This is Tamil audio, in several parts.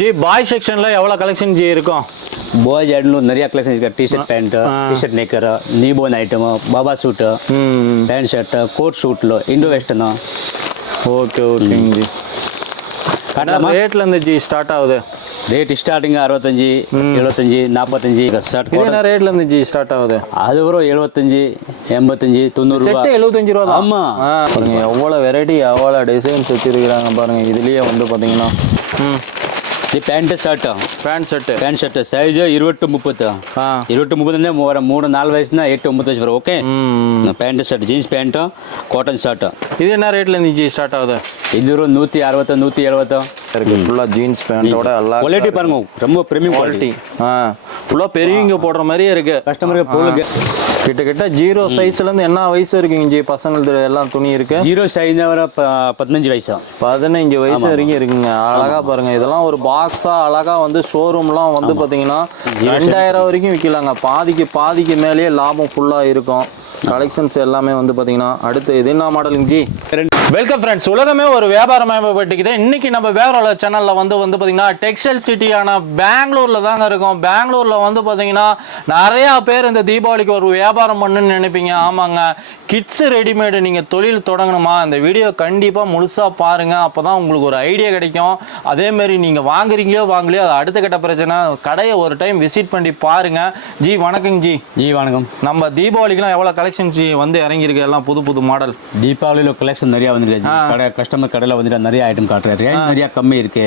ஜி பாய் செக்ஷன்ல எவ்வளோ கலெக்ஷன் ஜி இருக்கும்? பாய்ஸ் ஆட்லும் நிறைய கலெக்ஷன் இருக்கு. T shirt pant T shirt knicker நீபோன் item பாபா சூட்டு பேண்ட் ஷர்ட்டு கோட் சூட்டில் இண்டோ வெஸ்டர்னு ஓகே ஓகேங்க ஜி. கடை ரேட்டில் இருந்து ஜி ஸ்டார்ட் ஆகுது? ரேட் ஸ்டார்டிங் அறுபத்தஞ்சி எழுபத்தஞ்சி நாற்பத்தஞ்சு ஸ்டார்ட் என்ன ரேட்ல இருந்து ஜி ஸ்டார்ட் ஆகுது? அதுக்கப்புறம் எழுபத்தஞ்சி எண்பத்தஞ்சு தொண்ணூறு ரூபா. எழுபத்தஞ்சு ரூபா ஆமா. பாருங்க எவ்வளவு வெரைட்டி எவ்வளவு டிசைன்ஸ் வச்சுருக்கிறாங்க பாருங்க. இதுலயே வந்து பாத்தீங்கன்னா இது pant shirt pant set pant shirt size ಇರುವಟ್ಟು ಮುಪ್ಪತ್ತು ஆ ಇರುವಟ್ಟು ಮುಪ್ಪತ್ತಂದ್ರೆ ಮೂರ ಮೂರು ನಾಲ್ಕು ವಯಸ್ಸಿನ ಎಂಟು ಒಂಬತ್ತು ವಯಸ್ಸು ಬರೋ ಓಕೆ ம் pant shirt jeans pant cotton shirt இது என்ன ரேட்ல இருந்து ஜி ஸ்டார்ட் ஆகுது ಇದು ನೂತಿ ಅರವತ್ತು ನೂತಿ ಎಳುವತ್ತು இருக்கு ஃபுல்லாக ஜீன்ஸ் பேண்ட்டோட எல்லாம் ಕ್ವಾಲಿಟಿ பாருங்க ரொம்ப ಪ್ರೀಮಿಯಂ குவாலிட்டி ஆ ஃபுல்லாக பெரியவங்க போடுற மாதிரியே இருக்கு கஸ்டமருக்கு பொருளுக்கு கிட்டத்தட்ட ஜீரோ சைஸ்ல இருந்து என்ன வயசு இருக்குங்க ஜி பசங்களுக்கு எல்லாம் துணி இருக்கு ஜீரோ சைஸ் வர பதினஞ்சு வயசு பதினஞ்சு வயசு வரைக்கும் இருக்குங்க அழகா பாருங்க இதெல்லாம் ஒரு பாக்ஸா அழகா வந்து ஷோரூம்லாம் வந்து பாத்தீங்கன்னா ரெண்டாயிரம் வரைக்கும் விற்கலாங்க பாதிக்கு பாதிக்கு மேலேயே லாபம் ஃபுல்லா இருக்கும். கலெக்ஷன்ஸ் எல்லாமே வந்து பாத்தீங்கன்னா அடுத்து இது என்ன மாடலுங்க ஜி? வெல்கம் ஃப்ரெண்ட்ஸ் உலகமே ஒரு வியாபாரமயப்பட்டுக்குது இன்னைக்கு நம்ம வேற சேனல்ல வந்து வந்து பாத்தீங்கன்னா டெக்ஸ்டைல் சிட்டியான பெங்களூர்ல தாங்க இருக்கோம். பெங்களூர்ல வந்து பாத்தீங்கன்னா நிறைய பேர் இந்த தீபாவளிக்கு ஒரு வியாபாரம் பண்ணுன்னு நினைப்பீங்க. ஆமாங்க. கிட்ஸ் ரெடிமேடு நீங்க தொழில் தொடங்கணுமா? இந்த வீடியோ கண்டிப்பா முழுசா பாருங்க. அப்பதான் உங்களுக்கு ஒரு ஐடியா கிடைக்கும். அதே மாதிரி நீங்க வாங்குறீங்களோ வாங்கலையோ அது அடுத்த கட்ட பிரச்சனை. கடையை ஒரு டைம் விசிட் பண்ணி பாருங்க. ஜி வணக்கங்க ஜி. ஜி வணக்கம். நம்ம தீபாவளிக்குலாம் எவ்வளோ கலெக்ஷன்ஸ் வந்து இறங்கியிருக்கு. எல்லாம் புது புது மாடல் தீபாவளியில கலெக்ஷன் நிறைய வந்துருக்கு கடை கஸ்டமர் கடையில் வந்துட்டு நிறைய ஐட்டம் காட்டுறாரு. நிறைய கம்மி இருக்கு.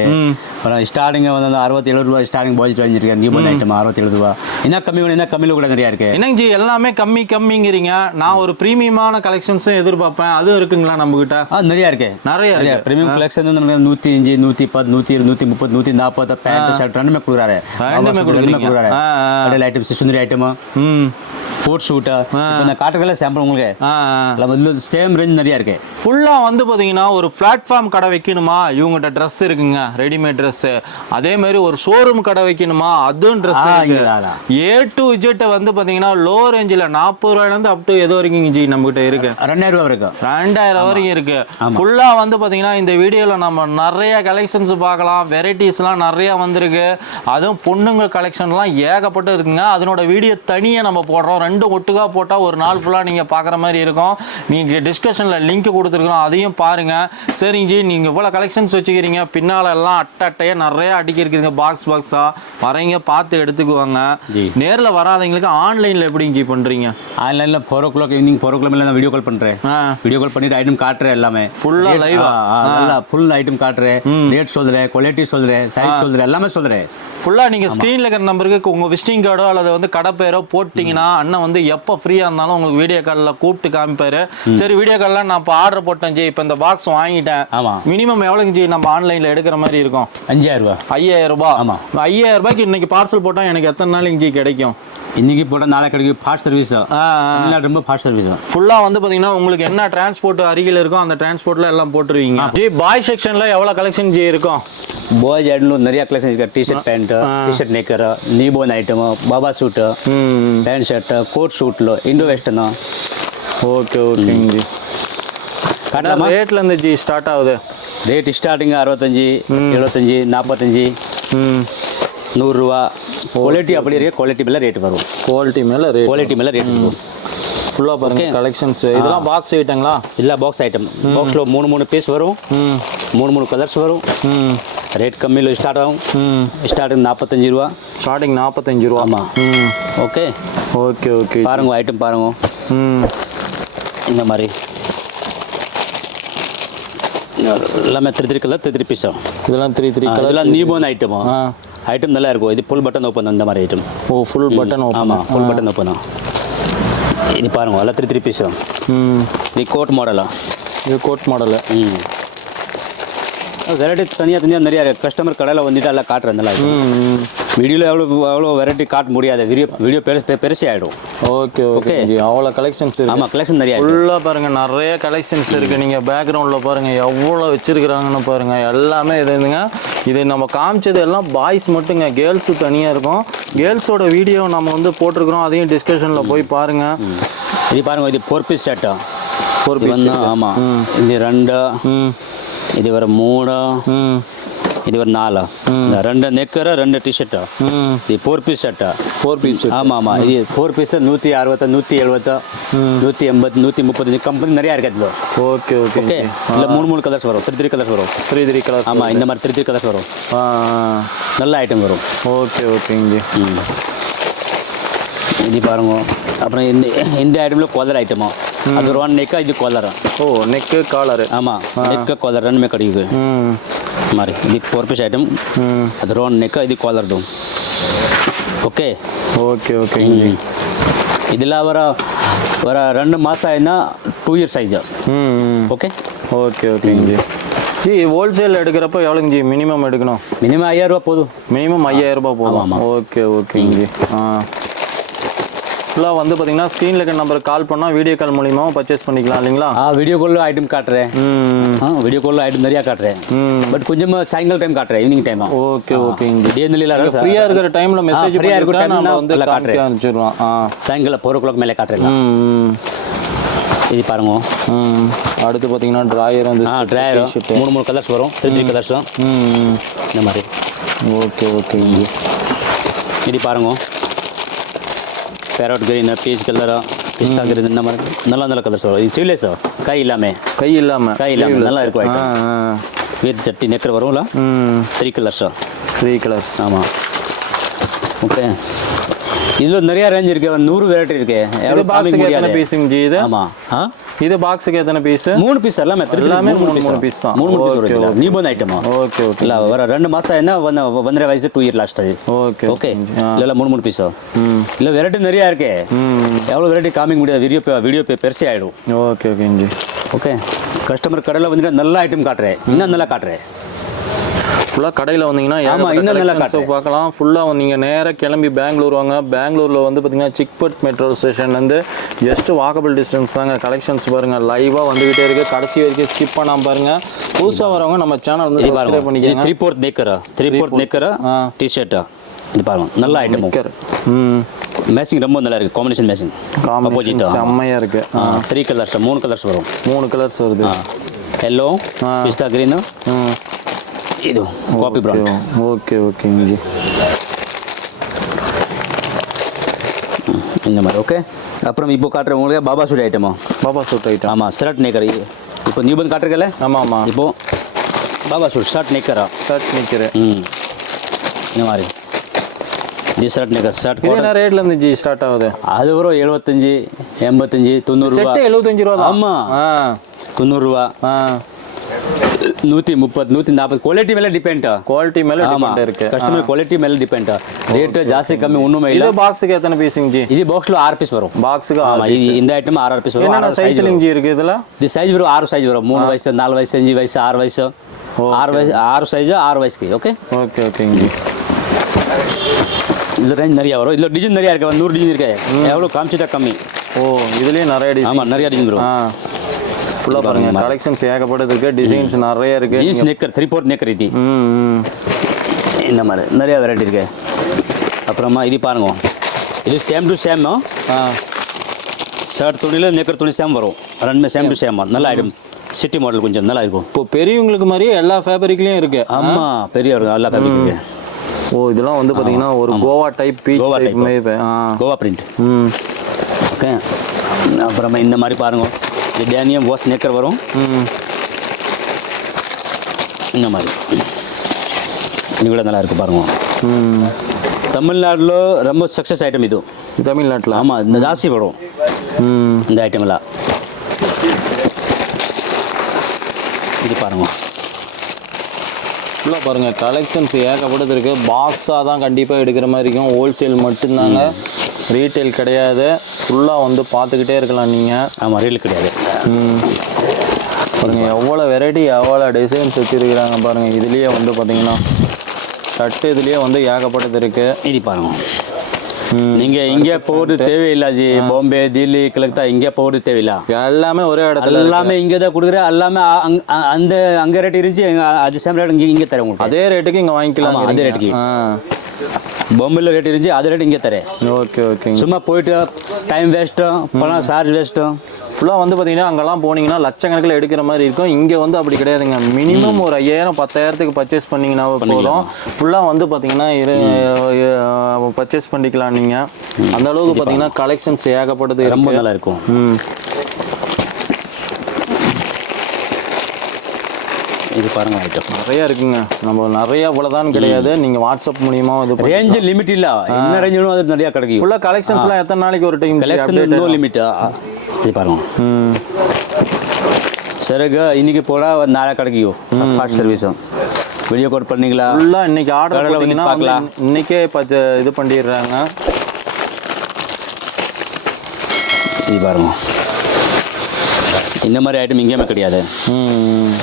ஸ்டார்டிங் வந்து அந்த அறுபத்தி எழுபது ரூபா ஸ்டார்டிங் பாய்ஸ் வாங்கியிருக்கேன் தீபாவளி ஐட்டம் அறுபத்தி எழுபது ரூபா என்ன கம்மி என்ன கம்மியில் கூட நிறைய இருக்கு. என்னங்க ஜி எல்லாமே கம்மி கம்மிங்கிறீங்க. நான் ஒரு ப்ரீமியமான கலெக்ஷன்ஸும் எதிர்பார்ப்பேன். அதுவும் இருக்குங்களா நம்ம கிட்ட நிறைய இருக்கு. நிறைய பிரீமியம் கலெக்ஷன் வந்து நூற்றி அஞ்சு நூற்றி பத்து நூற்றி இரு நூற்றி முப்பது நூற்றி நாற்பது பேண்ட் ஷர்ட் ரெண்டுமே கொடுக்குறாரு. ரெண்டுமே. கொடுக்குறாரு. ஐட்டம்ஸ் சுந்தரி ஐட்டம் கோட் ஷூட்டு இந்த காட்டுக்கெல்லாம் சாம்பிள் உங்களுக்கு. வந்து சேம் ரேஞ்ச் நிறைய இருக்கு. ஃபுல்லாக வந்து பார்த்தீங்கன்னா ஒரு பிளாட்ஃபார்ம் கடை வைக்கணுமா? இவங்ககிட்ட ட்ரெஸ் இருக்குங்க ரெடிமேட் ட்ரெஸ்ஸு அதே மாதிரி ஒரு ஷோரூம் கடை வைக்கணுமா? அதுவும் ட்ரெஸ். ஏ டு இஜெட் வந்து பார்த்தீங்கன்னா லோ ரேஞ்சில் நாற்பது ரூபாயிலேருந்து அப் டு எது வரைக்கும் ஜி நம்மகிட்ட இருக்கு? ரெண்டாயிரம் ரூபா இருக்கு ரெண்டாயிரம் வரைக்கும் இருக்கு. ஃபுல்லா வந்து பாத்தீங்கன்னா இந்த வீடியோல நம்ம நிறைய கலெக்ஷன்ஸ் பார்க்கலாம். வெரைட்டிஸ்லாம் நிறைய வந்திருக்கு. அதுவும் பொண்ணுங்க கலெக்ஷன்லாம் ஏகப்பட்டு இருக்குங்க. அதனோட வீடியோ தனியாக நம்ம போடுறோம். ரெண்டு ஒட்டுக்கா போட்டால் ஒரு நாள் ஃபுல்லாக நீங்கள் பார்க்குற மாதிரி இருக்கும். நீங்கள் டிஸ்கஷனில் லிங்க் கொடுத்துருக்குறோம். அதையும் பாருங்க. சரிங்க ஜி நீங்கள் இவ்வளோ கலெக்ஷன்ஸ் வச்சுக்கிறீங்க. பின்னால எல்லாம் அட்டை அட்டையாக நிறைய அடுக்கி இருக்குதுங்க பாக்ஸ் பாக்ஸாக வரீங்க பார்த்து எடுத்துக்குவாங்க. நேரில் வராதவங்களுக்கு ஆன்லைனில் எப்படிங்க ஜி பண்ணுறீங்க ஆன்லைனில் four o'clock evening four o'clock நான் வீடியோ கால் பண்ணுறேன் வீடியோ கால் பண்ணிட்டு ஐட்டம் காட்டுறேன் எல்லாமே? ஆ, ஆ, நல்லா ஃபுல் ஐட்டம் காட்டுறேன். ரேட் சொல்றேன் குவாலிட்டி சொல்றேன் சைஸ் சொல்றேன் எல்லாமே சொல்றேன். ஃபுல்லாக நீங்கள் ஸ்க்ரீனில் இருக்கிற நம்பருக்கு உங்கள் விசிட்டிங் கார்டோ அல்லது வந்து கடை பேரோ போட்டிங்கன்னா அண்ணன் வந்து எப்போ ஃப்ரீயாக இருந்தாலும் உங்களுக்கு வீடியோ காலில் கூப்பிட்டு காமிப்பாரு. சரி வீடியோ காலில் நான் இப்போ ஆர்டர் போட்டேன் ஜி. இப்போ இந்த பாக்ஸ் வாங்கிட்டேன். ஆமா. மினிமம் எவ்வளோங்க ஜி? நம்ம ஆன்லைனில் எடுக்கிற மாதிரி இருக்கும். அஞ்சாயிரம் ரூபா ஐயாயிரம் ரூபாய். ஆமா. ஐயாயிரம் ரூபாய்க்கு இன்னைக்கு பார்சல் போட்டால் எனக்கு எத்தனை நாளைக்கு ஜி கிடைக்கும்? இன்னைக்கு போட நாளை கிடைக்கும் ஃபாஸ்ட் சர்வீஸ் ரொம்ப ஃபாஸ்ட் சர்வீஸ் ஃபுல்லாக வந்து பார்த்தீங்கன்னா உங்களுக்கு என்ன டிரான்ஸ்போர்ட் அருகில் இருக்கோ அந்த டிரான்ஸ்போர்ட்டில் எல்லாம் போட்டுருவீங்க. ஜி பாய் செக்ஷனில் எவ்வளோ கலெக்ஷன் ஜி இருக்கும்? பாய் ஜேட்னு நிறைய கலெக்ஷன் இருக்குது T shirt pant T shirt knicker நீபோன் item Baba suit pant shirt coat சூட்டில் இண்டோ வெஸ்டர்னு ஓகே ஓகேங்க ஜி. கடை ரேட்டில் இருந்து ஜி ஸ்டார்ட் ஆகுது. ரேட் ஸ்டார்டிங் அறுபத்தஞ்சி எழுபத்தஞ்சி நாற்பத்தஞ்சி நூறுரூவா. குவாலிட்டி அப்படி இருக்க. குவாலிட்டி மேலே ரேட் வரும். குவாலிட்டி மேலே ரேட் குவாலிட்டி மேலே ரேட் வரும். ஃபுல்லாக பாருங்க கலெக்ஷன்ஸ் இதெல்லாம் பாக்ஸ் ஐட்டங்களா இல்லை பாக்ஸ் ஐட்டம் பாக்ஸில் மூணு மூணு பீஸ் வரும். மூணு மூணு கலர்ஸ் வரும். ரேட் கம்மியில் ஸ்டார்ட் ஆகும். ஸ்டார்டிங் நாற்பத்தஞ்சு ரூபா. ஸ்டார்டிங் நாற்பத்தஞ்சு ரூபா. ஆமாம் ஓகே ஓகே ஓகே பாருங்க ஐட்டம் பாருங்க. இந்த மாதிரி. எல்லாமே three three colour three three piece ஆகும் இதெல்லாம் த்ரீ த்ரீ கலர் இதெல்லாம் போன் ஐட்டமா ஐட்டம் நல்லா இருக்கும். இது ஃபுல் பட்டன் ஓப்பன் இந்த மாதிரி ஐட்டம் ஓ ஃபுல் பட்டன் ஓப்பன் ஆமாம் ஃபுல் பட்டன் ஓப்பன் இது பாருங்க எல்லாம் த்ரீ த்ரீ பீஸ் ம். இது கோட் மாடலா இது கோட் மாடலு ம். வெரைட்டி தனியாக தனியாக நிறையா இருக்குது கஸ்டமர் கடையில் வந்துட்டு எல்லாம் ம் வீடியோவில் எவ்வளோ எவ்வளோ வெரைட்டி காட்ட முடியாது. வீடியோ வீடியோ பெருசு பெருசே ஆகிடும் ஓகே ஓகே அவ்வளோ கலெக்ஷன்ஸ் ஆமாம் கலெக்ஷன் நிறையா ஃபுல்லாக பாருங்க நிறைய கலெக்ஷன்ஸ் இருக்கு. நீங்க பேக்ரவுண்டில் பாருங்க எவ்வளோ வச்சிருக்கிறாங்கன்னு பாருங்க. எல்லாமே இதுங்க. இது நம்ம காமிச்சது எல்லாம் பாய்ஸ் மட்டுங்க. கேர்ள்ஸு தனியாக இருக்கும். கேர்ள்ஸோட வீடியோ நம்ம வந்து போட்டிருக்கிறோம். அதையும் டிஸ்கஷனில் போய் பாருங்க. இது பாருங்க இது ஃபோர் பீஸ் செட்டா ஃபோர் இது பீஸ் ஆமாம் இது ரெண்டு. இது வர மூணு? இது ஒரு நாலு? ரெண்டு நெக்கரு ரெண்டு டிஷர்ட்டு இது four piece shirt four piece ஆமாம் ஆமாம் இது ஃபோர் பீஸ் நூற்றி அறுபத்து நூற்றி எழுபத்து நூற்றி எண்பது நூற்றி முப்பத்தஞ்சு கம்பெனி நிறையா இருக்குது ஓகே ஓகே ஓகே இல்லை மூணு மூணு கலர்ஸ் வரும். த்ரீ த்ரீ கலர்ஸ் வரும். த்ரீ த்ரீ கலர்ஸ் ஆமாம் இந்த மாதிரி த்ரீ த்ரீ கலர்ஸ் வரும். நல்ல ஐட்டம் வரும். ஓகே ஓகேங்க இது பாருங்க அப்புறம் இந்த இந்த ஐட்டமில் கோலர் ஐட்டமோ அது ஒன் நெக்கா இது கோலர் ஓ நெக்கு காலரு ஆமாம் நெக்கு கோலர் ரெண்டுமே கிடைக்குது மாதிரி இது ஃபோர் பீஸ் ஐட்டம் அது ரோன் நெக்கா இது கோலர் தான் ஓಕೆ ஓகே ஓகேங்க ஜி இதில் வர வர ரெண்டு மாதம் ஆயிருந்தா two year size okay okay ஓகேங்க ஜி ஹோல்சேல் எடுக்கிறப்ப எவ்வளோங்க ஜி மினிமம் எடுக்கணும் மினிமம் ஐயாயிரம் ரூபா போதும் மினிமம் ஐயாயிரம் ரூபாய் போதும். ஓகே ஓகேங்க ஜி ஆ ஃபுல்லாக வந்து பார்த்தீங்கன்னா ஸ்க்ரீனில் இருக்க நம்பருக்கு கால் பண்ணால் வீடியோ கால் மூலியமாகவும் பர்ச்சேஸ் பண்ணிக்கலாம் இல்லைங்களா? ஆ வீடியோ காலில் ஐட்டம் காட்டுறேன். ஆ வீடியோ காலில் ஐட்டம் நிறையா காட்டுறேன். பட் கொஞ்சமாக சாயங்காலம் டைம் காட்டுறேன் ஈவினிங் டைம் ஓகே டே நிலையில் ஃப்ரீயாக இருக்கிற டைமில் மெசேஜ் ஆ இருக்கிற time நம்ம வந்து காட்டுறேன். அனுப்பிச்சிடுவோம் சாயங்காலம் ஃபோர் ஓ கிளாக் மேலே காட்டுறேன். இது பாருங்க. அடுத்து பார்த்தீங்கன்னா ட்ராயர் வந்து ஆ ட்ரையர் மூணு மூணு கலர்ஸ் வரும். த்ரீ த்ரீ கலர்ஸ் ம் ம். இந்த மாதிரி. ஓகே ஜி இது பாருங்க. பேரட் கிரீன் பீச் கலரா பிஸ்தா கிரீன் இந்த மாதிரி நல்ல நல்ல கலர்ஸ் வரும் இது சிவிலேஸ் கை இல்லாமல் கை இல்லாமல் கை இல்லாம நல்லா இருக்கும் வீட் சட்டி நெக்கர் வரும்ல த்ரீ கலர்ஸ் த்ரீ கலர்ஸ் ஆமாம் ஓகே இதில் நிறைய ரேஞ்ச் இருக்கு. நூறு வெரைட்டி இருக்கு. இது எவ்வளோ முடியாது. பீஸுங்க ஜி இது? ஆமாம் ஆ? இது பாக்ஸுக்கு எத்தனை பீஸ் மூணு பீஸ் எல்லாமே எல்லாமே மூணு மூணு பீஸ் தான். மூணு பீஸ் ஓகே நியூ பார்ன் ஐட்டமா ஓகே ஓகே இல்ல வர ரெண்டு மாசம் என்ன ஒன் ஒன்றரை வயசு டூ இயர் லாஸ்ட் ஆயி ஓகே ஓகே இல்ல மூணு மூணு பீஸா இல்ல வெரைட்டி நிறையா இருக்கு. எவ்வளவு வெரைட்டி காமிக்க முடியாது. வீடியோ வீடியோ பெருசே ஆயிடும். ஓகே ஓகே ஓகே கஸ்டமர் கடையில் வந்து நல்ல ஐட்டம் காட்டுறேன் இன்னும் நல்லா காட்டுறேன் ஃபுல்லாக கடையில் வந்தீங்கன்னா ஆமா, ஏகப்பட்ட இன்னும் நல்லா. பார்க்கலாம். ஃபுல்லாக நீங்கள் நேராக கிளம்பி பெங்களூர் வாங்க. பெங்களூரில் வந்து பார்த்தீங்கன்னா சிக்பட் மெட்ரோ ஸ்டேஷன்லேருந்து ஜஸ்ட் வாக்கபிள் டிஸ்டன்ஸ் தாங்க. கலெக்ஷன்ஸ் பாருங்கள் லைவாக வந்துகிட்டே இருக்கு. கடைசி வரைக்கும் ஸ்கிப் பண்ணாமல் பாருங்கள் புதுசாக வரவங்க நம்ம சேனல் வந்து சப்ஸ்கிரைப் பண்ணிக்கோங்க. Three fourth knicker three fourth knicker ஆ. டி ஷர்ட் இது பாருங்க நல்ல ஐட்டம் மேட்சிங் ரொம்ப நல்லா இருக்கு. காம்பினேஷன் மேட்சிங் காம்பினேஷன் செம்மையாக இருக்கு. த்ரீ கலர்ஸ் மூணு கலர்ஸ் வரும். மூணு கலர்ஸ் வருது. எல்லோ. பிஸ்தா கிரீன் இது காபி ப்ரௌன் ஓகே ஓகேங்க ஜி இந்த மாதிரி ஓகே அப்புறம் இப்போ காட்டுற உங்களுக்கு பாபா சூட் ஐட்டமா பாபா சூட் ஐட்டம் ஆமாம் ஷர்ட் நேக்கர் இப்போ நீ ಬಂದು காட்டுறீங்கல்ல ஆமாம் ஆமாம் இப்போ பாபா சூட் ஷர்ட் நேக்கரா ஷர்ட் நிற்கிறேன் ம் இந்த மாதிரி இது ஷர்ட் நேக்கர் ஷர்ட் என்ன ரேட்ல இருந்து ஜி ஸ்டார்ட் ஆகுது அது வரும் எழுபத்தஞ்சி எண்பத்தஞ்சு தொண்ணூறுரூவா செட்டு எழுபத்தஞ்சு ரூபா தான் ஆமா. ஆ தொண்ணூறுரூவா ஆ நூத்தி முப்பது நூத்தி நாற்பது குவாலிட்டி மேல டிபெண்ட் குவாலிட்டி மேல ஆமாம் இருக்கு. கஸ்டமர் குவாலிட்டி மேலே டிபெண்ட் ரேட் ஜாஸ்தி கம்மி ஒன்றுமே இல்லை. பாக்ஸ்க்கு எத்தனை பீஸுங்க ஜி? இது பாக்ஸ்ல ஆறு பீஸ் வரும். பாக்ஸ்க்கு ஆமாம் இது இந்த ஐட்டம் ஆறு ஆறு பீஸ் வரும். ஆறு சைஸ் ஜி இருக்கு இதுல? இது சைஸ் வரும் ஆறு சைஸ் வரும். மூணு வயசு நாலு வயசு அஞ்சு வயசு ஆறு வயசு. ஆறு வயசு ஆறு சைஸ் ஆறு வயசுக்கு ஓகே ஓகே ஓகே ஜி. இதில் ரேஞ்ச் நிறையா வரும். இதுல டிசைன் நிறைய இருக்குது நூறு டிசைன் இருக்கு. எவ்வளோ காமிச்சிட்டா கம்மி. ஓ இதுலேயும் நிறைய டிசைன் ஆமாம் நிறையா டிசைன் வரும். ஆ ஃபுல்லா பாருங்க கலெக்ஷன்ஸ் ஏகப்பட்டது இருக்கு டிசைன்ஸ் நிறைய இருக்கு. Jeans knicker three fourth knicker இது. இந்த மாதிரி நிறைய வெரைட்டி இருக்கு. அப்புறமா இது பாருங்க. இது சேம் டு சேம் ஆ? ஷர்ட் துணியில் நெக்கர் துணி சேம் வரும். ரெண்டுமே சேம் டு சேம் நல்ல ஐட்டம் சிட்டி மாடல் கொஞ்சம் நல்லா இருக்கும். இப்போ பெரியவங்களுக்கு மாதிரியே எல்லா ஃபேப்ரிக்லயும் இருக்கு. ஆமா பெரிய ஒரு நல்ல ஃபேப்ரிக் இருக்கு. ஓ இதெல்லாம் வந்து பாத்தீங்கன்னா ஒரு Goa type beach Goa type Goa print ம். ஓகே அப்புறமா இந்த மாதிரி பாருங்க. டேனியம் வாஸ் நெக்கர் வரும். இந்த மாதிரி. இது கூட நல்லா இருக்கு பாருங்க. தமிழ்நாட்டில் ரொம்ப சக்ஸஸ் ஐட்டம் இது. தமிழ்நாட்டில்? ஆமாம் இந்த ஜாஸ்தி வரும். இந்த ஐட்டம்லாம் இது பாருங்க. ஃபுல்லாக பாருங்கள் கலெக்ஷன்ஸ் ஏகப்பட்டது இருக்குது பாக்ஸாக தான் கண்டிப்பாக எடுக்கிற மாதிரி இருக்கும். ஹோல்சேல் மட்டும்தாங்க. ரீட்டைல் கிடையாது. ஃபுல்லாக வந்து பார்த்துக்கிட்டே இருக்கலாம் நீங்கள் ஆமாம் ரீல் கிடையாது. பாருங்கள் எவ்வளோ வெரைட்டி எவ்வளோ டிசைன்ஸ் வச்சுருக்கிறாங்க பாருங்கள் இதுலேயே வந்து பார்த்தீங்கன்னா ஷர்ட் இதுலேயே வந்து ஏகப்பட்டது இருக்குது இது பாருங்க. நீங்க இங்கே போகிறது தேவையில்லை ஜி. பாம்பே தில்லி கலக்கத்தா இங்கே போகிறது தேவையில்லை. எல்லாமே ஒரே இடத்துல எல்லாமே இங்கே தான் கொடுக்குறேன். எல்லாமே அந்த அங்கே ரேட் இருந்துச்சு அது சேம் ரேட் இங்கே இங்கே தரேன் உங்களுக்கு. அதே ரேட்டுக்கு இங்கே வாங்கிக்கலாம் அதே ரேட்டுக்கு. பாம்பேல ரேட் இருந்துச்சு அதே ரேட் இங்கே தரேன். ஓகே ஓகேங்க. சும்மா போயிட்டு டைம் வேஸ்ட்டு பணம் சார்ஜ் வேஸ்ட்டு ஃபுல்லாக வந்து பார்த்தீங்கன்னா அங்கெல்லாம் போனீங்கன்னா லட்சக்கணக்கில் எடுக்கிற மாதிரி இருக்கும். இங்கே வந்து அப்படி கிடையாதுங்க. மினிமம் ஒரு ஐயாயிரம் பத்தாயிரத்துக்கு பர்ச்சேஸ் பண்ணிங்கனாவே போதும். ஃபுல்லாக வந்து பார்த்தீங்கன்னா பர்ச்சேஸ் பண்ணிக்கலாம் நீங்கள் அந்த அளவுக்கு பார்த்தீங்கன்னா கலெக்ஷன்ஸ் ஏகப்பட்டது ரொம்ப நல்லா இருக்கும். இது பாருங்க ஐட்டம் நிறைய இருக்குங்க. நம்ம நிறைய இவ்வளோதான் கிடையாது. நீங்கள் வாட்ஸ்அப் மூலியமா இது ரேஞ்ச் லிமிட் இல்ல. என்ன ரேஞ்ச் வேணும் அது நிறைய கிடைக்கும். ஃபுல்லாக கலெக்ஷன்ஸ்லாம் எத்தனை நாளைக்கு ஒரு டைம் கலெக்ஷன் நோ லிமிட் இது பாருங்க. ம். சரகு இன்னைக்கு ஒரு நாளை கிடைக்கும். ஃபாஸ்ட் சர்வீஸும் வீடியோ கால் பண்ணீங்களா? ஃபுல்லாக இன்னைக்கு ஆர்டர் பண்ணீங்கன்னா பார்க்கலாம். வந்து இன்னைக்கே பத்து இது பண்ணிடுறாங்க. இது பாருங்க. இந்த மாதிரி ஐட்டம் எங்கேயுமே கிடையாது. ம்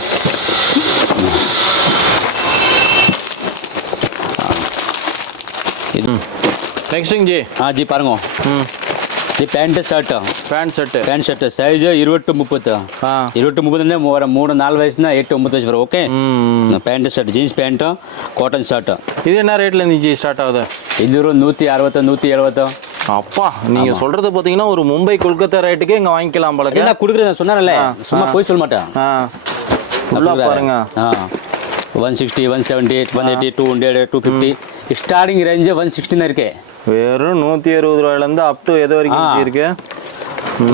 இது நெக்ஸ்ட்டுங்க ஜி ஆ ஜி பாருங்க ம் ji pant shirt pant shirt pant shirt size இருபட்டு முப்பத்து இருபட்டு முப்பதுலேயே வர மூணு நாலு வயசுனா எட்டு ஒம்பது வயசு வரும் ஓகே பேண்ட்டு ஷர்ட் ஜீன்ஸ் பேண்ட்டும் காட்டன் ஷர்ட்டும் இது என்ன ரேட்டில் ஜி ஸ்டார்ட் ஆகுது? இது ஒரு நூற்றி அறுபத்தோ நூற்றி எழுபத்தோ. அப்பா நீங்க சொல்றது பாத்தீங்கன்னா ஒரு மும்பை கொல்கத்தா ரேட்டுக்கு இங்க வாங்கிக்கலாம் போல நான் குடுக்குறேன் சொன்னால சும்மா போய் சொல்ல மாட்டேன். பாருங்க. One sixty one seventy one eighty two hundred two fifty starting range one சிக்ஸ்டின்னு இருக்கே. வெறும் நூத்தி அறுபது ரூபாயில இருந்து அப் டு எது வரைக்கும் இருக்கு?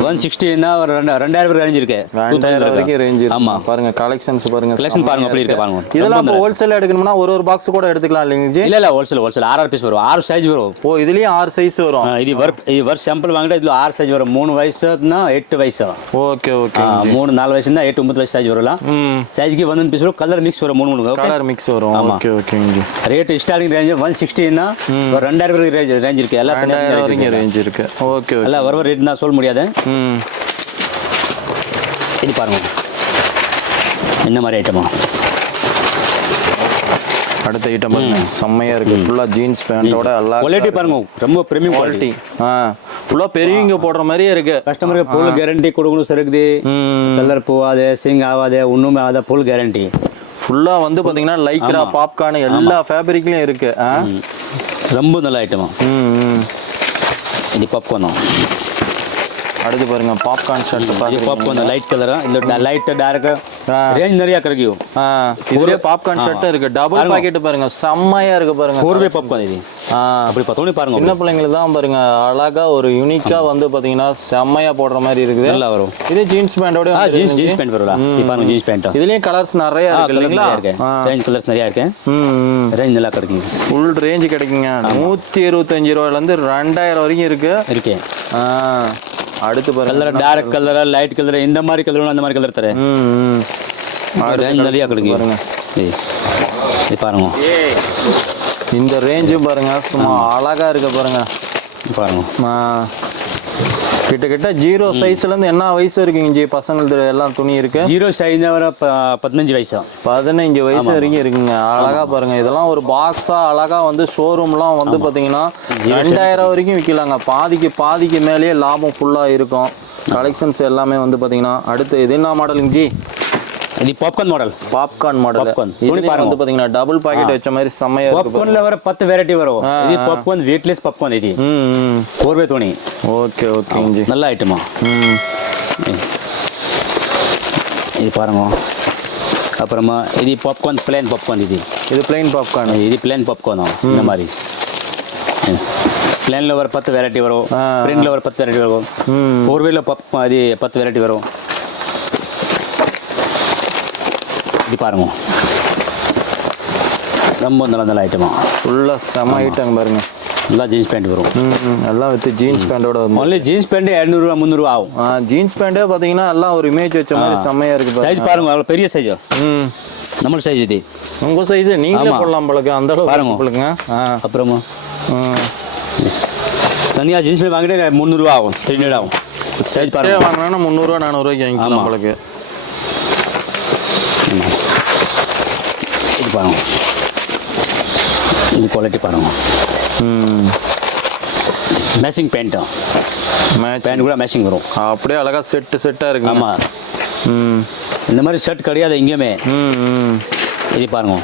ஒன் சிக்ஸ்டின்னா ஒரு ரெண்டாயிரம் ரேஞ்ச் இருக்கு ரெண்டாயிரம் வரைக்கும் ரேஞ்ச் ஆமா. பாருங்க கலெக்ஷன்ஸ் பாருங்க கலெக்ஷன் பாருங்க அப்படி இருக்கு பாருங்க. இதெல்லாம் இப்போ ஹோல்சேல் எடுக்கணும்னா ஒரு ஒரு பாக்ஸ் கூட எடுத்துக்கலாம் இல்லைங்க இல்ல இல்ல ஹோல்சேல் ஹோல்சேல் ஆறு பீஸ் வரும். ஆறு சைஸ் வரும். ஓ இதுலயும் ஆறு சைஸ் வரும். இது வர் இது வர் சாம்பிள் வாங்கிட்டு இதுல ஆறு சைஸ் வரும். மூணு வயசுனா எட்டு வயசு. ஓகே ஓகே மூணு நாலு வயசு வயசுனா எட்டு ஒன்பது வயசு சைஸ் வரலாம் சைஸ்க்கு வந்து பீஸ் வரும். கலர் மிக்ஸ் வரும் மூணு மூணு கலர் மிக்ஸ் வரும். Okay okay rate starting range one சிக்ஸ்டின்னா ரெண்டாயிரம் ரேஞ்ச் ரேஞ்ச் இருக்கு. எல்லா ரேஞ்ச் இருக்கு. ஓகே எல்லாம் வர ரேட் நான் சொல்ல முடியாது. இது பாருங்க. இந்த மாதிரி ஐட்டமா அடுத்த ஐட்டம் பாருங்க. செம்மையா இருக்கு. ஃபுல்லா ஜீன்ஸ் பேண்டோட எல்லா குவாலிட்டி பாருங்க. ரொம்ப ப்ரீமியம் குவாலிட்டி ஆ. ஃபுல்லா பெரியவங்க போடுற மாதிரியே இருக்கு. கஸ்டமருக்கு ஃபுல் கேரண்டி கொடுக்கணும் சருக்குது கலர் போகாது சிங் ஆகாது ஒன்றுமே ஆகாத ஃபுல் கேரண்டி ஃபுல்லா வந்து பாத்தீங்கன்னா லைக்ரா பாப்கார்ன் எல்லா ஃபேப்ரிக்லயும் இருக்கு. ரொம்ப நல்ல ஐட்டமா இது பாப்கார்னும் அடுத்து பாருங்க பாப்கார்ன் ஷர்ட் பாருங்க பாப்கார்ன் லைட் கலர் இந்த லைட் டார்க். ரேஞ்ச் நிறைய கிடைக்கும் ஆ இதுலயே பாப்கார்ன் ஷர்ட் இருக்கு. டபுள் பாக்கெட் பாருங்க. செம்மையா இருக்கு பாருங்க. ஃபோர்வே பாப்கார்ன் இது. அப்படி பார்த்தோன்னே பாருங்க சின்ன பிள்ளைங்களுக்கு தான் பாருங்க. அழகா ஒரு யூனிக்கா வந்து பாத்தீங்கன்னா செம்மையா போடுற மாதிரி இருக்குது. நல்லா வரும். இது ஜீன்ஸ் பேண்டோட ஜீன்ஸ் ஜீன்ஸ் பேண்ட் வரும்ல இது பாருங்க ஜீன்ஸ் பேண்ட் இதுலயும் கலர்ஸ் நிறைய இருக்கு இல்லைங்களா? ரேஞ்ச் கலர்ஸ் நிறைய இருக்கு. ரேஞ்ச் நல்லா கிடைக்கும் ஃபுல் ரேஞ்ச் கிடைக்குங்க. நூத்தி இருபத்தஞ்சு ரூபாயில இருந்து ரெண்டாயிரம் வரைக்கும் இருக்கு. இருக்கு. அடுத்து colour dark colour light colour இந்த மாதிரி கலர் அந்த மாதிரி கலர் தரேன் நிறைய கிடைக்கும் பாருங்க. இது பாருங்க. இந்த ரேஞ்சும் பாருங்க சும்மா அழகா இருக்கு பாருங்க. பாருங்க. கிட்டத்தட்ட ஜீரோ சைஸ்ல இருந்து என்ன வயசு இருக்குங்க ஜி பசங்களுக்கு எல்லாம் துணி இருக்கு? ஜீரோ சைஸ் வர பதினஞ்சு வயசு. பதினஞ்சு வயசு வரைக்கும் இருக்குங்க. அழகா பாருங்க. இதெல்லாம் ஒரு பாக்ஸா அழகா வந்து ஷோரூம்லாம் வந்து பாத்தீங்கன்னா ரெண்டாயிரம் வரைக்கும் விற்கலாங்க பாதிக்கு பாதிக்கு மேலேயே லாபம் ஃபுல்லா இருக்கும். கலெக்ஷன்ஸ் எல்லாமே வந்து பாத்தீங்கன்னா அடுத்து இது என்ன மாடலுங்க ஜி இது popcorn model popcorn model popcorn துணி பாருங்க. வந்து பாத்தீங்கன்னா டபுள் பாக்கெட் வச்ச மாதிரி செமையா இருக்கு பாப்கார்ன்ல வர 10 வெரைட்டி வரும். இது பாப்கார்ன் வெயிட்லெஸ் பாப்கார்ன் இது. ம் போர்வே துணி. ஓகே ஓகே ஜி நல்ல ஐட்டமா ம். இது பாருங்க. அப்புறமா இது பாப்கார்ன் பிளேன் பாப்கார்ன் இது. இது பிளேன் பாப்கார்ன் இது பிளேன் பாப்கார்ன் இந்த மாதிரி. பிளேனில் ஒரு பத்து வெரைட்டி வரும். பிரிண்டில் ஒரு பத்து வெரைட்டி வரும். போர்வேல பப் அது பத்து வெரைட்டி வரும். இது பாருங்க. ரொம்ப நல்ல நல்ல ஐட்டமா ஃபுல்லா செம ஐட்டம் பாருங்க. நல்லா ஜீன்ஸ் பேண்ட் வரும். எல்லாம் வித் ஜீன்ஸ் பேண்டோட வந்து ஒன்லி ஜீன்ஸ் பேண்ட் இரநூறுவா முந்நூறுவா ஆகும். ஜீன்ஸ் பேண்டே பாத்தீங்கன்னா எல்லாம் ஒரு இமேஜ் வச்ச மாதிரி செம்மையா இருக்கு பாருங்க. சைஸ் பாருங்க அவ்வளோ பெரிய சைஸ் ம். நம்ம சைஸ் இது. உங்க சைஸ் நீங்களே. போடலாம் பழக்க அந்த அளவுக்கு பாருங்க. ஆ. அப்புறமா? தனியாக ஜீன்ஸ் பேண்ட் வாங்கிட்டு முந்நூறுரூவா ஆகும். த்ரீ ஹண்ட்ரட் ஆகும். சைஸ் பாருங்க. வாங்கினா முந்நூறுவா நானூறுவாய்க்கு வாங்கிக்கலாம் ஆமா. பழக்கு இது பாருங்க. இது குவாலிட்டி பாருங்க. மேட்சிங் பேண்ட்டும் பேண்ட் கூட மேட்சிங் வரும். அப்படியே அழகா செட்டு செட்டா இருக்கு ஆமாம் ம். இந்த மாதிரி ஷர்ட் கிடையாது எங்கேயுமே. இது பாருங்க.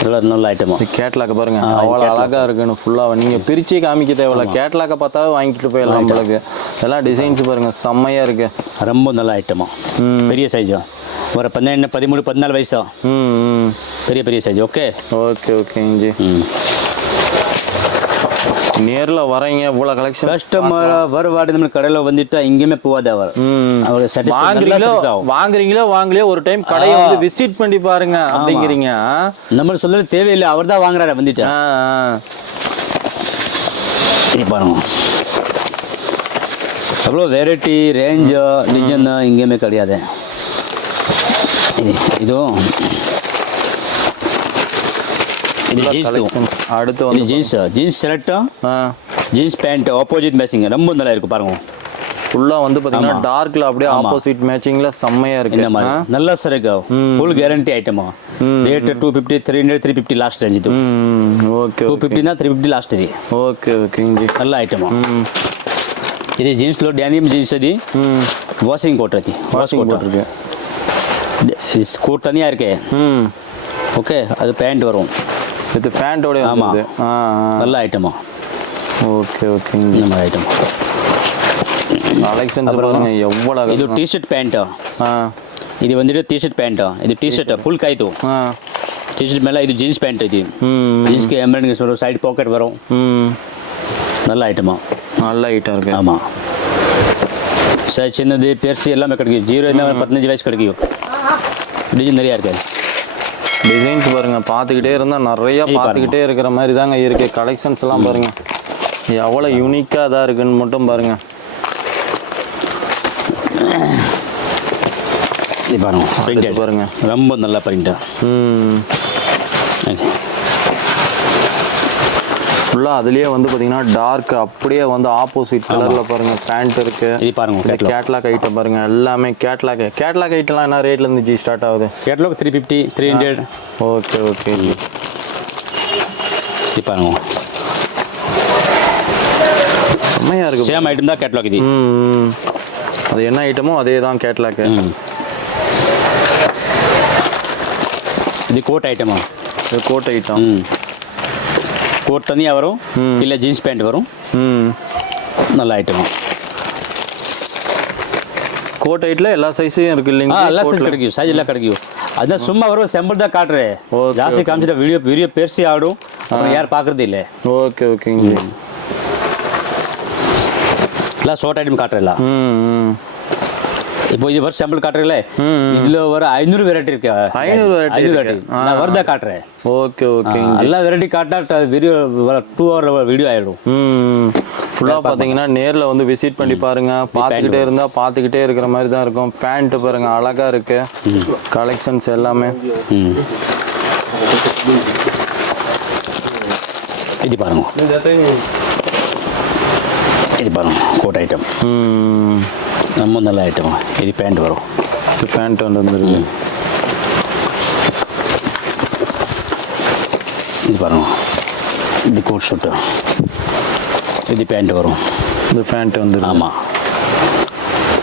இதெல்லாம் நல்ல ஐட்டமா இது கேட்லாக்க பாருங்க. அவ்வளோ அழகா இருக்குன்னு ஃபுல்லாக நீங்கள் பிரிச்சே காமிக்க தேவையில்ல. கேட்லாக்க பார்த்தா வாங்கிட்டு போயிடலாம் நம்மளுக்கு எல்லாம் டிசைன்ஸ் பாருங்க. செம்மையா இருக்கு. ரொம்ப நல்ல ஐட்டமா பெரிய சைஸா ஒரு பன்னெண்டு பதிமூணு பதினாலு வயசா. ம் பெரிய பெரிய சைஸ் ஓகே ஓகே ஓகே ம். நேர்ல வரீங்க இவ்வளோ கலெக்ஷன் கஸ்டமர் வருவாடு நம்ம கடையில் வந்துட்டா எங்கேயுமே போகாத அவர். ம். அவர் வாங்குறீங்களோ வாங்குறீங்களோ வாங்கலையோ ஒரு டைம் கடையை வந்து விசிட் பண்ணி பாருங்க அப்படிங்கிறீங்க. நம்ம சொல்றது தேவையில்லை அவர் தான் வாங்குறாரு வந்துட்டா. பாருங்க. அவ்வளோ வெரைட்டி ரேஞ்சு டிசைன் எங்கேயுமே கிடையாது. இதுவும் இது ஜீன்ஸ் collections. அடுத்து இது வந்து ஜீன்ஸ் ஜீன்ஸ் ஷர்ட்டும் ஆ ஜீன்ஸ் பேண்ட் ஆப்போசிட் மேட்சிங் ரொம்ப நல்லா இருக்கு பாருங்க ஃபுல்லா வந்து பாத்தீங்கன்னா டார்க்ல அப்படியே ஆப்போசிட் மேட்சிங்ல செம்மையா இருக்கு இந்த மாதிரி நல்லா சரக்கு ஃபுல் கேரண்டி ஐட்டமா rate two fifty three hundred three fifty last range இது ம் okay two ఫిఫ్టీనా three fifty last ఇది ஓகே ஓகே இஞ்சி నల్ల ఐటమ్ ம் ఇది జీన్స్లో డానియం జీన్స్ అది ம் வாஷிங் கோட் அது வாஷிங் ஸ்கூட் தனியாக இருக்கே. ம். ஓகே அது பேண்ட் வரும். இது ஃபேண்டோட ஆமாம் நல்ல ஐட்டமா ஓகே ஓகே இந்த மாதிரி ஐட்டம் அலெக்சன் பாருங்க எவ்வளோ இது டிஷர்ட் பேண்ட்டா ஆ. இது வந்துட்டு டிஷர்ட் பேண்ட்டா இது டிஷர்ட் ஃபுல் காய்த்து ஆ. டிஷர்ட் மேலே இது ஜீன்ஸ் பேண்ட் இது. ஜீன்ஸ்க்கு எம்ப்ராய்டிங்ஸ் வரும் சைடு பாக்கெட் வரும். நல்ல ஐட்டமா நல்ல ஐட்டம் இருக்கு. ஆமாம் சார் சின்னது பெருசு எல்லாமே கிடைக்கும் ஜீரோ பதினஞ்சு வயசு கிடைக்கும் டிசைன் நிறையா இருக்கு. டிசைன்ஸ் பாருங்க பார்த்துக்கிட்டே இருந்தா நிறைய பார்த்துக்கிட்டே இருக்கிற மாதிரி தாங்க இருக்கு. கலெக்ஷன்ஸ் எல்லாம் பாருங்க. எவ்வளோ யூனிக்காக தான் இருக்குன்னு மட்டும் பாருங்க. இது பாருங்க. பிரிண்டட் பாருங்க. ரொம்ப நல்லா பிரிண்ட் ம். ஃபுல்லாக அதுலேயே வந்து பார்த்தீங்கன்னா டார்க் அப்படியே வந்து ஆப்போசிட் கலரில் பாருங்க பேண்ட் இருக்கு. இது பாருங்க கேட்லாக் ஐட்டம் பாருங்க எல்லாமே கேட்லாக் கேட்லாக் ஐட்டம்லாம் என்ன ரேட்ல இருந்து ஜி ஸ்டார்ட் ஆகுது? Catalogue three fifty three hundred okay okay இது பாருங்க. செம்மையா இருக்கு. சேம் ஐட்டம் தான் கேட்லாக் இது. அது என்ன ஐட்டமோ அதே தான் கேட்லாக்கு. இது கோட் ஐட்டமா இது கோட் ஐட்டம் கோட் தனியாக வரும். இல்லை ஜீன்ஸ் பேண்ட் வரும். நல்ல ஐட்டம் கோட் ஐட்டில் எல்லா சைஸையும் இருக்குது இல்லைங்களா? எல்லா சைஸ் கிடைக்கும். சைஸ் எல்லாம் கிடைக்கும். அதுதான் சும்மா வரும் செம்பிள் தான் காட்டுறேன் ஜாஸ்தி காமிச்சிட்டா வீடியோ வீடியோ பெருசி ஆடும். அப்புறம் யார் பார்க்குறது இல்லை. ஓகே ஓகேங்க எல்லாம் ஷார்ட் ஐட்டம் காட்டுறேன் இப்போ இது வருஷம் சாம்பிள் காட்டுறீங்களே? இதுல வர ஐநூறு வெரைட்டி இருக்கு. 500 variety ஐநூறு. வெரைட்டி நான் வருதா காட்டுறேன். ஓகே ஓகே எல்லா வெரைட்டி காட்டா வீடியோ டூ ஹவர் வீடியோ ஆயிடும். ம் ஃபுல்லாக பார்த்தீங்கன்னா நேரில் வந்து விசிட் பண்ணி பாருங்க. பார்த்துக்கிட்டே இருந்தால் பார்த்துக்கிட்டே இருக்கிற மாதிரி தான் இருக்கும். ஃபேண்ட்டு பாருங்க அழகா இருக்கு. கலெக்ஷன்ஸ் எல்லாமே. இது பாருங்க. இது பாருங்க கோட் ஐட்டம் ரொம்ப நல்ல ஐட்டம் இது பேண்ட் வரும். இது ஃபேண்ட் வந்து வந்துருக்கு இது பாருங்க இது கோட் ஷூட்டு இது பேண்ட் வரும். இது ஃபேண்ட் வந்துருக்கு ஆமாம்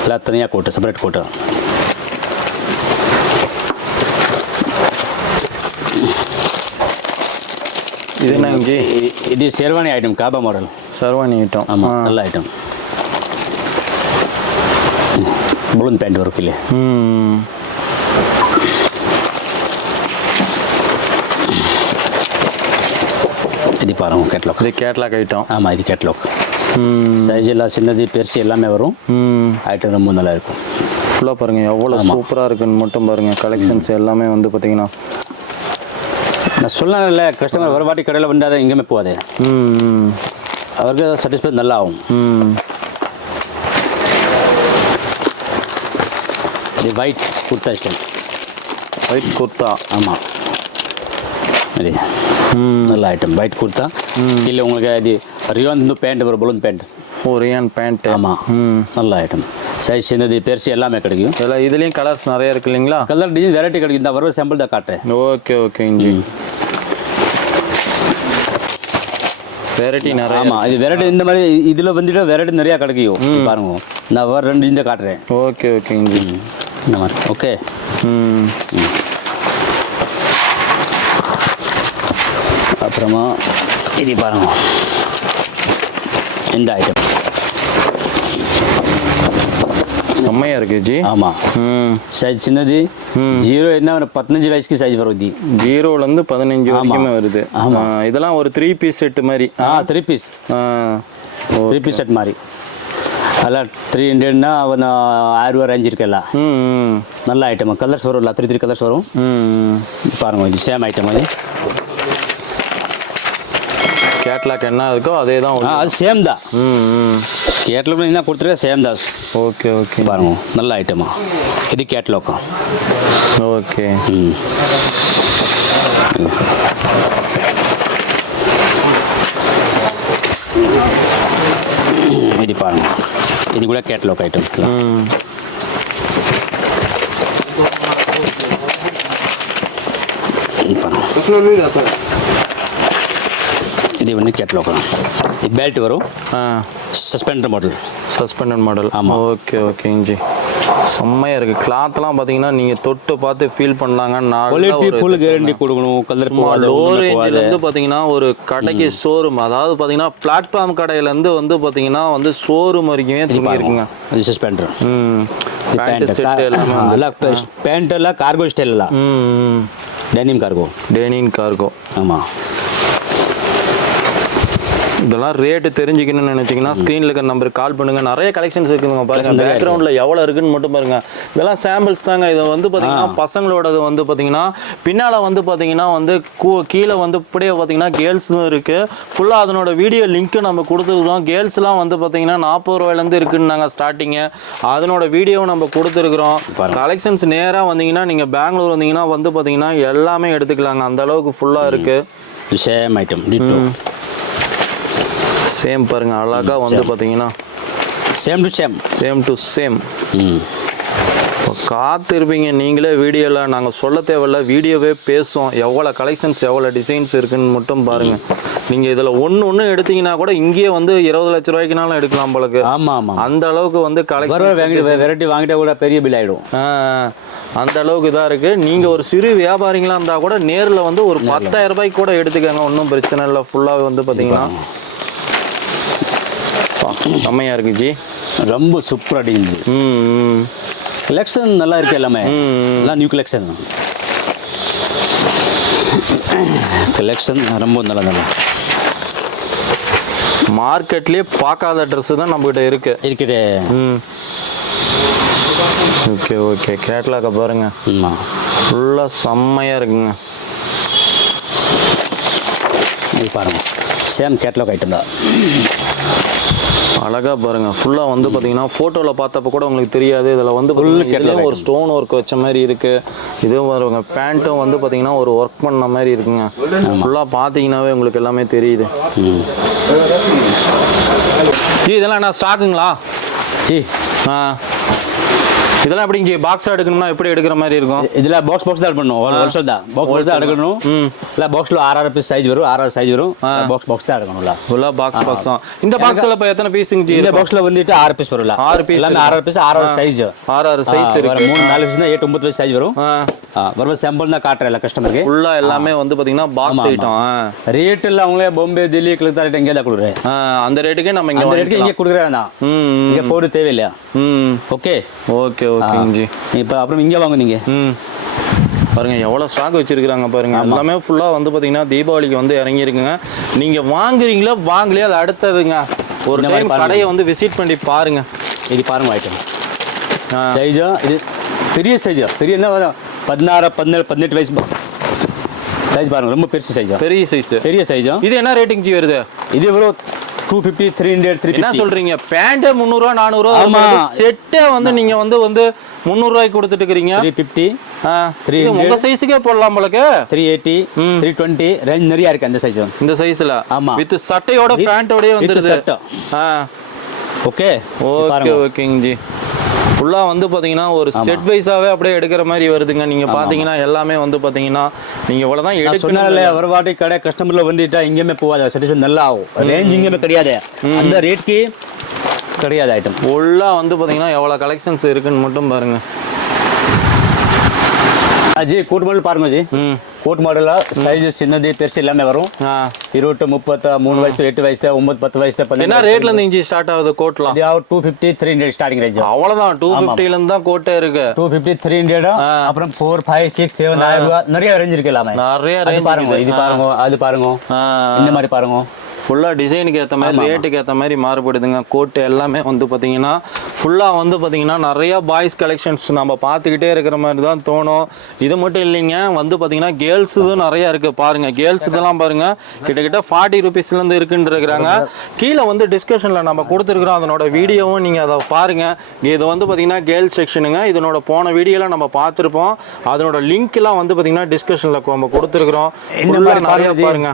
எல்லாம் தனியாக கோட்டு செப்பரேட் கோட்டு இது என்னங்க ஜி இ- இது ஷெர்வானி ஐட்டம் காபா மாடல் சர்வானி ஐட்டம் ஆமாம் நல்ல ஐட்டம் பலூன் பேண்ட் வரும் இல்லை ம் இது பாருங்க கேட்லாக் இது கேட்லாக் ஐட்டம் ஆமாம் இது கேட்லாக் ம் சைஸ் எல்லாம் சின்னது பெருசு எல்லாமே வரும். ஐட்டம் ரொம்ப நல்லா இருக்கும். ஃபுல்லாக பாருங்க எவ்வளோ சூப்பராக இருக்குன்னு மட்டும் பாருங்க கலெக்ஷன்ஸ் எல்லாமே வந்து பார்த்தீங்கன்னா நான் சொல்லல கஸ்டமர் ஒரு வாட்டி கடையில் வந்தால் எங்கேயுமே போகாது. அவருக்கு சாட்டிஸ்ஃபை நல்லா ஆகும் இது white kurta style white kurta ஆமாம் இது. நல்ல ஐட்டம் ஒயிட் குர்த்தா இல்லை உங்களுக்கு இது ரியோன் பேண்ட் வரும் பலூன் பேண்ட் ஓ ரியான் பேண்ட்டு ஆமாம் நல்ல ஐட்டம் சைஸ் சின்னது பெருசு எல்லாமே கிடைக்கும். இதெல்லாம் இதுலேயும் கலர்ஸ் நிறைய இருக்கு இல்லைங்களா? கலர் டிசைன் வெரைட்டி கிடைக்கும். இந்த வர சாம்பிள் தான் காட்டுறேன். ஓகே ஓகே இஞ்சி வெரைட்டி நிறைய ஆமாம் இது வெரைட்டி இந்த மாதிரி இதில் வந்துட்டு வெரைட்டி நிறையா கிடைக்கும் பாருங்க. நான் வர ரெண்டு இந்த காட்டுறேன். ஓகே ஓகே இஞ்சி இந்த மாதிரி. ஓகே அப்புறமா இது பாருங்க. இந்த ஐட்டம் செம்மையாக இருக்குது ஜி. ஆமாம் சைஸ் சின்னது. ஜீரோ என்ன பதினஞ்சு வயசுக்கு சைஸ் வருது. ஜீரோலேருந்து பதினஞ்சு வரைக்குமே வருது. ஆமாம் இதெல்லாம் ஒரு த்ரீ பீஸ் செட்டு மாதிரி. ஆ three piece three piece set மாதிரி. அதெல்லாம் த்ரீ ஹண்ட்ரட்னா அவன் ஆயிரரூவா ரேஞ்ச் இருக்குல்ல நல்ல ஐட்டம் கலர்ஸ் வரும்ல த்ரீ த்ரீ கலர்ஸ் வரும். பாருங்க சேம் ஐட்டம் வந்து கேட்லாக் என்ன இருக்கோ அதே தான். அது சேம் தான் கேட்லாக் என்ன கொடுத்துருக்க சேம் தான். Okay okay. பாருங்க நல்ல ஐட்டமா இது கேட்லாக் ஓகே. ம். ఇది పాను ఇది కూడా కేటలాగ్ ఐటమ్ ఇది ಇದು ಇವನ್ನ ಕ್ಯಾಟ್ಲಾಗ್ ಈ ಬೆಲ್ಟ್ ಬರು சஸ்பெண்டர் மாடல் சஸ்பெண்டட் மாடல் ஆமாம் ஓகே ஓகே இஞ்சி. செம்மையாக இருக்குது கிளாத்லாம் பார்த்தீங்கன்னா நீங்கள் தொட்டு பார்த்து ஃபீல் பண்ணலாங்கன்னு நான் ஃபுல் கேரண்டி கொடுக்கணும். கலர் லோர் ரேஞ்சிலேருந்து பார்த்தீங்கன்னா ஒரு கடைக்கு ஷோரூம் அதாவது பார்த்தீங்கன்னா பிளாட்ஃபார்ம் கடையிலேருந்து வந்து பார்த்தீங்கன்னா வந்து ஷோரூம் வரைக்குமே திரும்பி இருக்குங்க அது சஸ்பெண்டர் ம். பேண்ட் எல்லாம் கார்கோ ஸ்டைல் எல்லாம் டெனிம் கார்கோ டெனிம் கார்கோ ஆமாம் இதெல்லாம் ரேட்டு தெரிஞ்சுக்கணும்னு நினைச்சீங்கன்னா ஸ்க்ரீனில் இருக்கிற நம்பருக்கு கால் பண்ணுங்க. நிறைய கலெக்ஷன்ஸ் இருக்குதுங்க பாருங்க. நிறைய இருக்கு. பேக்ரவுண்டில் எவ்வளோ இருக்குன்னு மட்டும் பாருங்க. இதெல்லாம் சாம்பிள்ஸ் தாங்க. இதை வந்து பார்த்தீங்கன்னா பசங்களோடது வந்து பார்த்தீங்கன்னா பின்னால் வந்து பார்த்தீங்கன்னா வந்து கீழே வந்து இப்படியே பார்த்தீங்கன்னா கேர்ள்ஸும் இருக்கு. ஃபுல்லாக அதனோட வீடியோ லிங்க்கு நம்ம கொடுத்துருக்கோம் கேர்ள்ஸ்லாம் வந்து பார்த்தீங்கன்னா நாற்பது ரூபாயிலேருந்து இருக்குன்னாங்க ஸ்டார்டிங்கு அதனோட வீடியோவும் நம்ம கொடுத்துருக்குறோம். கலெக்ஷன்ஸ் நேராக வந்தீங்கன்னா நீங்கள் பெங்களூர் வந்தீங்கன்னா வந்து பார்த்தீங்கன்னா எல்லாமே எடுத்துக்கலாங்க. அந்த அளவுக்கு ஃபுல்லாக இருக்கு. சேம் ஐட்டம் சேம் பாருங்க அழகா வந்து பார்த்தீங்கன்னா same to same same to same காத்து இருப்பீங்க நீங்களே வீடியோவில் நாங்கள் சொல்ல தேவையில்ல வீடியோவே பேசுவோம். எவ்வளோ கலெக்ஷன்ஸ் எவ்வளோ டிசைன்ஸ் இருக்குன்னு மட்டும் பாருங்க. நீங்கள் இதில் ஒன்று ஒன்று எடுத்தீங்கன்னா கூட இங்கேயே வந்து இருபது லட்ச ரூபாய்க்குனாலும் எடுக்கலாம் போலக்கு. ஆமாம் ஆமாம். அந்த அளவுக்கு வந்து கலெக்ஷன் வாங்கிட்டு வெரைட்டி வாங்கிட்டா கூட பெரிய பில் ஆகிடும் அந்த அளவுக்கு இதாக இருக்கு. நீங்க ஒரு சிறு வியாபாரிங்களா இருந்தா கூட நேர்ல வந்து ஒரு பத்தாயிரம் ரூபாய்க்கு கூட எடுத்துக்கங்க. ஒன்றும் பிரச்சனை இல்லை. ஃபுல்லாக வந்து பார்த்தீங்கன்னா செம்மையா இருக்கு ஜி. ரொம்ப சூப்பர் அடிக்குது. ம் கலெக்ஷன் நல்லா இருக்கு எல்லாமே. எல்லாம் நியூ கலெக்ஷன் கலெக்ஷன் ரொம்ப நல்லா நல்லா மார்க்கெட்லயே பார்க்காத ட்ரெஸ் தான் நம்மகிட்ட இருக்கு. இருக்குது. ம். ஓகே ஓகே கேட்லாக்க பாருங்க. ஃபுல்லாக செம்மையா இருக்குங்க. இது பாருங்க. சேம் கேட்லாக் ஐட்டம் தான். அழகா பாருங்க. ஃபுல்லாக வந்து பார்த்தீங்கன்னா ஃபோட்டோவில் பார்த்தப்ப கூட உங்களுக்கு தெரியாது. இதில் வந்து இதுலயும் ஒரு ஸ்டோன் ஒர்க் வச்ச மாதிரி இருக்கு. இதுவும் வருங்க பேண்ட்டும் வந்து பார்த்தீங்கன்னா ஒரு ஒர்க் பண்ண மாதிரி இருக்குங்க. ஃபுல்லாக பார்த்தீங்கன்னாவே உங்களுக்கு எல்லாமே தெரியுது. இதெல்லாம் என்ன ஸ்டாக்குங்களா ஜி ஆ. இதெல்லாம் எப்படிங்க ஜி பாக்ஸாக எடுக்கணும்னா எப்படி எடுக்கிற மாதிரி இருக்கும்? இதில் பாக்ஸ் பாக்ஸ் தான் பண்ணணும் ஹோல்சேல் தான். பாக்ஸ் பாக்ஸ் தான் எடுக்கணும். இல்லை பாக்ஸில் ஆறு ஆறு பீஸ் சைஸ் வரும். ஆறு ஆறு சைஸ் வரும். பாக்ஸ் பாக்ஸ் தான் எடுக்கணும்ல ஃபுல்லாக பாக்ஸ் பாக்ஸ் தான். இந்த பாக்ஸில் இப்போ எத்தனை ஜி இந்த? பாக்ஸில் வந்துட்டு ஆறு பீஸ் வரும்ல ஆறு piece எல்லாமே ஆறு ஆறு பீஸ் ஆறு ஆறு சைஸ் ஆறு ஆறு சைஸ் இருக்கு. மூணு நாலு பீஸ் எட்டு ஒன்பது பீஸ் சைஸ் வரும். வரும் சாம்பிள் தான் காட்டுறேன் இல்லை கஸ்டமருக்கு ஃபுல்லாக எல்லாமே வந்து பார்த்தீங்கன்னா பாக்ஸ் ஐட்டம் ரேட் எல்லாம் அவங்களே பாம்பே தில்லி கிளத்தா ரேட் தான் கொடுக்குறேன். அந்த ரேட்டுக்கே நம்ம இங்கே ரேட்டுக்கு இங்கே கொடுக்குறேன் தான் இங்கே போடு தேவையில்லையா? ம். ஓகே ஓகே ஓகேங்க ஜி இப்போ அப்புறம் இங்கே வாங்க நீங்கள் ம். பாருங்க எவ்வளோ ஸ்டாக் வச்சிருக்காங்க பாருங்க. எல்லாமே ஃபுல்லாக வந்து பார்த்தீங்கன்னா தீபாவளிக்கு வந்து இறங்கியிருக்குங்க. நீங்கள் வாங்குறீங்களோ வாங்கலையோ அது அடுத்ததுங்க. ஒரு டைம். கடையை வந்து விசிட் பண்ணி பாருங்க. இது பாருங்க ஐட்டம் சைஸா இது பெரிய சைஸா பெரிய என்ன பதினாறு பதினேழு பதினெட்டு வயசு சைஸ் பாருங்க ரொம்ப பெருசு சைஸா பெரிய சைஸ் பெரிய சைஸா இது என்ன ரேட்டிங் ஜி வருது? இது வெறும் two fifty three hundred three என்ன சொல்றீங்க? பேண்ட் முந்நூறுரூவா நானூறுரூவா ஆமா. செட்டே வந்து நீங்க வந்து வந்து முந்நூறுரூவாய்க்கு கொடுத்துட்டு இருக்கிறீங்க த்ரீ ஃபிஃப்டி ஆ, Three இது உங்க hundred. சைஸுக்கே போடலாம் போலக்கு. Three eighty. Three twenty range நிறையா இருக்குது அந்த சைஸ் இந்த சைஸ்ல ஆமா. வித் சட்டையோட with வந்துருது. சட்டை. ஆ. ஓகே ஓகே ஓகேங்க ஜி ஃபுல்லா வந்து பாத்தீங்கன்னா ஒரு செட் வைஸாவே அப்படியே எடுக்கிற மாதிரி வருதுங்க. நீங்க பாத்தீங்கன்னா எல்லாமே வந்து பாத்தீங்கன்னா நீங்க இவ்வளவுதான் நான் எடுக்கணும் ஒரு வாட்டி கடை கஸ்டமர்ல வந்துட்டா இங்கேயுமே போகாது. சாட்டிஸ்ஃபை நல்லா ஆகும் ரேஞ்ச் இங்கேயுமே கிடையாது. அந்த ரேட்க்கு கிடையாது ஐட்டம் ஃபுல்லா வந்து பாத்தீங்கன்னா எவ்வளவு கலெக்ஷன்ஸ் இருக்குன்னு மட்டும் பாருங்க. ஜி கூட்டு மட்டும் பாருங்க ஜி. ம். கோட் மாடலா சைஸ் சின்னது பெருசு எல்லாமே வரும். இருபட்டு முப்பத்து மூணு வயசு எட்டு வயசு ஒன்பது பத்து வயசு என்ன ரேட்ல இருந்து இஞ்சி ஸ்டார்ட் ஆகுது கோட்லாம் two fifty three hundred starting range அவ்வளவுதான். டூ ஃபிஃப்டில இருந்து தான் கோட்டே இருக்கு. டூ ஃபிஃப்டி த்ரீ ஹண்ட்ரட் அப்புறம் ஃபோர் ஃபைவ் சிக்ஸ் செவன் ஆயிரம் ரூபாய் நிறைய ரேஞ்ச் இருக்கு எல்லாமே. நிறைய ரேஞ்ச் பாருங்க இது பாருங்க அது பாருங்க. இந்த மாதிரி பாருங்க. ஃபுல்லாக டிசைனுக்கு ஏற்ற மாதிரி ரேட்டுக்கு ஏற்ற மாதிரி மாறுபடுதுங்க. கோட்டு எல்லாமே வந்து பார்த்தீங்கன்னா ஃபுல்லாக வந்து பார்த்தீங்கன்னா நிறைய பாய்ஸ் கலெக்ஷன்ஸ் நம்ம பார்த்துக்கிட்டே இருக்கிற மாதிரி தான் தோணும். இது மட்டும் இல்லைங்க வந்து பார்த்தீங்கன்னா கேர்ள்ஸ் இதுவும் நிறைய இருக்குது பாருங்கள் கேர்ள்ஸ் இதெல்லாம் பாருங்கள் கிட்டத்தட்ட ஃபார்ட்டி ருபீஸ்லேருந்து இருக்குன்னு இருக்கிறாங்க கீழே வந்து டிஸ்கஷனில் நம்ம கொடுத்துருக்குறோம். அதனோட வீடியோவும் நீங்கள் அதை பாருங்கள் இது வந்து பார்த்தீங்கன்னா கேர்ள்ஸ் செக்ஷனுங்க இதனோட போன வீடியோவில் நம்ம பார்த்துருப்போம். அதனோட லிங்க்லாம் வந்து பார்த்தீங்கன்னா டிஸ்கஷனில் நம்ம கொடுத்துருக்குறோம். நிறைய பாருங்க.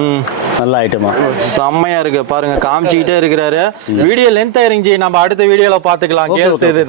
ம் நல்ல ஐட்டமா செம்மையா இருக்கு. பாருங்க காமிச்சிக்கிட்டே இருக்கிறாரு. வீடியோ லென்த் ஆயிருந்துச்சு நம்ம அடுத்த வீடியோல பாத்துக்கலாம். கேர்ள்ஸ் இது